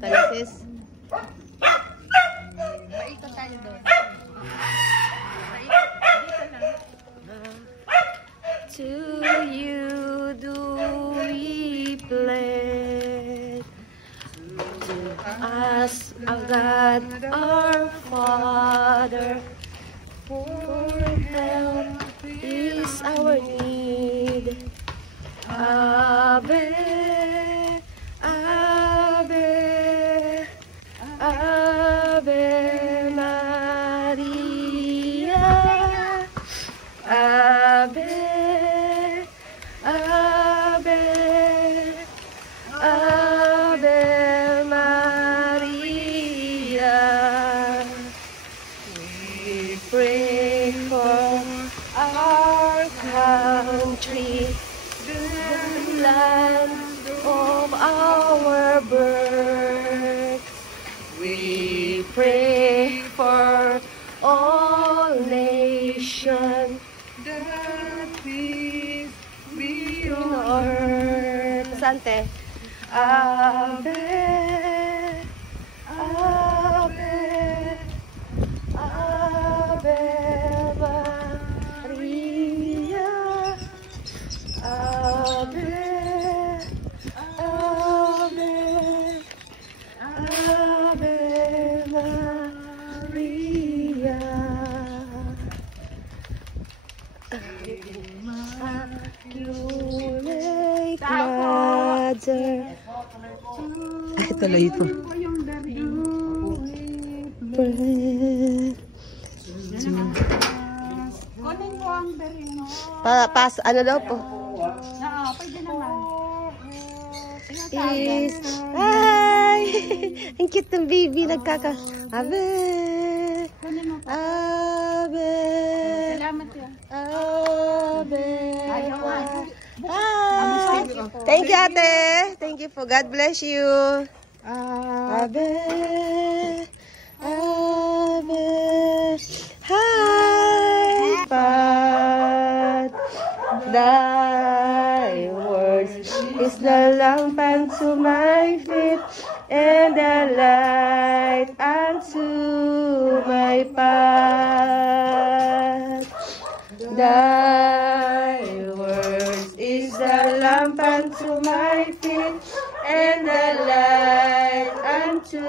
catalysis. Paikot tayo doon. To you do we pledge, to us, our God, our Father, for help is our need. Ave, Ave, Ave Maria, Ave, Ave, Ave Maria. We pray for our country, the land of our birth. We pray for all nations, that peace be on earth. Sante. Ave, Ave, Ave Maria, Ave, Ave, Ave Maria. Immaculate Mother. Ay, tuloy ito. Kunin mo ang berino. Pas, ano daw po? Oo, pwede naman. Is, ay, ang cute ng baby, nagkaka, Ave, Kunin mo pa. Ave, Salamat yan. Ave, Ayawan. Hi. Thank you, ate. Thank you for God bless you. Ave, Ave, hi, Pat. Thy words is the lamp unto my feet and the light unto my path. Thy words is the lamp unto my feet and the light unto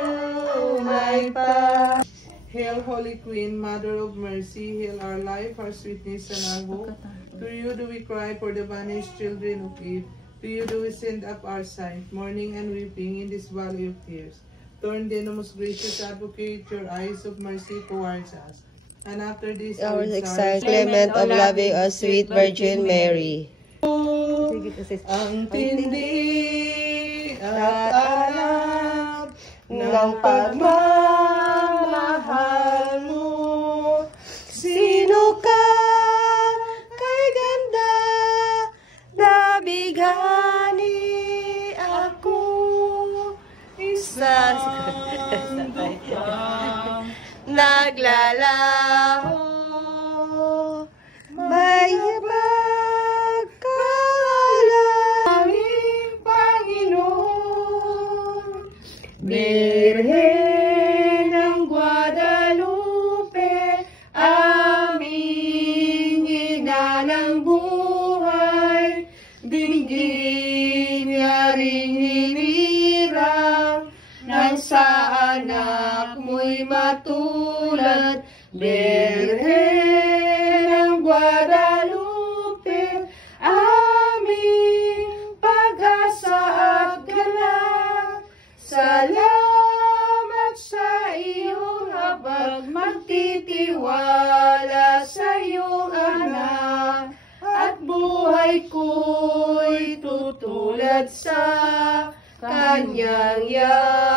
my path. Hail, Holy Queen, Mother of Mercy, hail our life, our sweetness, and our hope. To you do we cry for the banished children of Eve. To you do we send up our sight, mourning and weeping in this valley of tears. Turn then, O most gracious Advocate, your eyes of mercy towards us. And after this, Our exiled Clement of loving us, sweet Virgin Mary. Ang tindi at alam ng pagmamahal mo. Sino ka kay ganda, nabighani ako. Isa naglalaho, may yabag ka aming Panginoon. Birhen ng Guadalupe, aming ina ng buhay, dinggin niya ring hinirang nang sa anak mo'y matulad. Birhen ng Guadalupe, aming pag-asa at galak. Salamat sa iyong habag, magtitiwala sa iyong anak, at buhay ko'y tutulad sa kanyang yan.